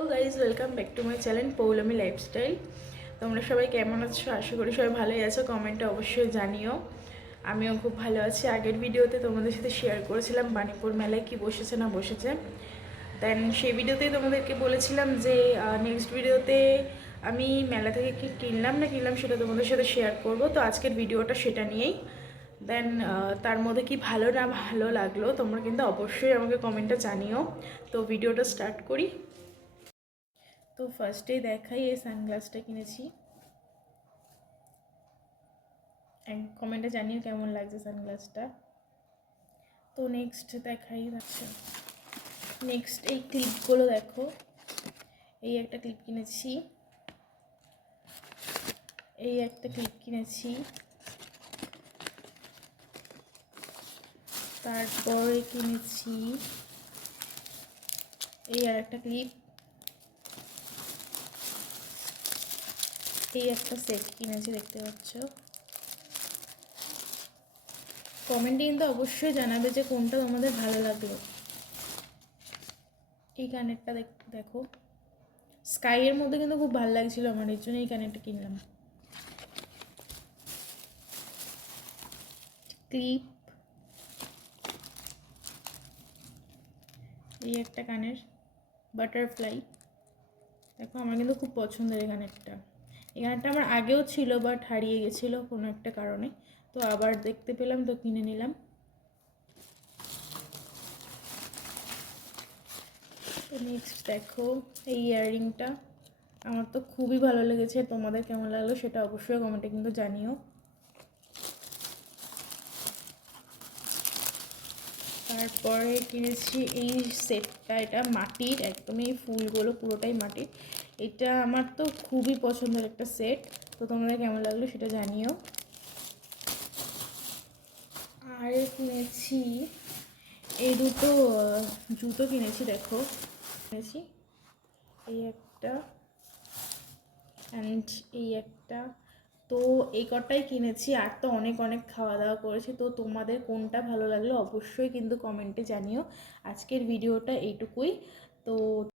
Hello guys, welcome back to my channel Poulami lifestyle. তোমরা সবাই কেমন আছো? আশা করি সবাই ভালোই আছো। কমেন্টে অবশ্যই জানিও। আমিও খুব ভালো আছি। আগের ভিডিওতে তোমাদের সাথে শেয়ার করেছিলাম বাণীপুর মেলায় কি বসেছে না বসেছে। দেন সেই ভিডিওতেই তোমাদেরকে বলেছিলাম যে নেক্সট ভিডিওতে আমি মেলা থেকে কি কিনলাম না কিনলাম সেটা তোমাদের সাথে শেয়ার করব। তো আজকের ভিডিওটা সেটা নিয়েই। দেন তার মধ্যে কি ভালো না ভালো লাগলো তোমরা কিন্তু অবশ্যই আমাকে কমেন্টে জানিও। তো ভিডিওটা স্টার্ট করি। তো ফার্স্টেই দেখাই, এই সানগ্লাসটা কিনেছি। কমেন্টে জানিও কেমন লাগছে সানগ্লাসটা। তো নেক্সট দেখাই। আচ্ছা, নেক্সট এই ক্লিপগুলো দেখো। এই একটা ক্লিপ কিনেছি, এই একটা ক্লিপ কিনেছি, তারপরে কিনেছি এই আর একটা ক্লিপ, এই একটা সেট কিনেছি, দেখতে পাচ্ছ। কমেন্টে কিন্তু অবশ্যই জানাবে যে কোনটা তোমাদের ভালো লাগলো। এই কানেরটা দেখো, স্কাইয়ের মধ্যে কিন্তু খুব ভালো লাগছিল আমার, এর জন্য এই কানেরটা কিনলাম। ক্লিপ, এই একটা কানের বাটারফ্লাই দেখো, আমার কিন্তু খুব পছন্দের এই কানেরটা। এই কানেরটা আমার আগেও ছিল, বাট হারিয়ে গেছিলো কোনো একটা কারণে। তো আবার দেখতে পেলাম, তো কিনে নিলাম। তো নেক্সট দেখো এই ইয়াররিংটা, আমার তো খুবই ভালো লেগেছে। তোমাদের কেমন লাগলো সেটা অবশ্যই কমেন্টে কিন্তু জানিও। তারপরে কিনেছি এই সেটটা, এটা মাটির, একদমই ফুলগুলো পুরোটাই মাটির। এটা আমার তো খুবই পছন্দের একটা সেট। তো তোমাদের কেমন লাগলো সেটা জানিও। আর কিনেছি এই দুটো জুতো কিনেছি, দেখো কিনেছি এই একটা অ্যান্ড এই একটা। তো এই কটাই কিনেছি, আর তো অনেক অনেক খাওয়া দাওয়া করেছি। তো তোমাদের কোনটা ভালো লাগলো অবশ্যই কিন্তু কমেন্টে জানিও। আজকের ভিডিওটা এইটুকুই। তো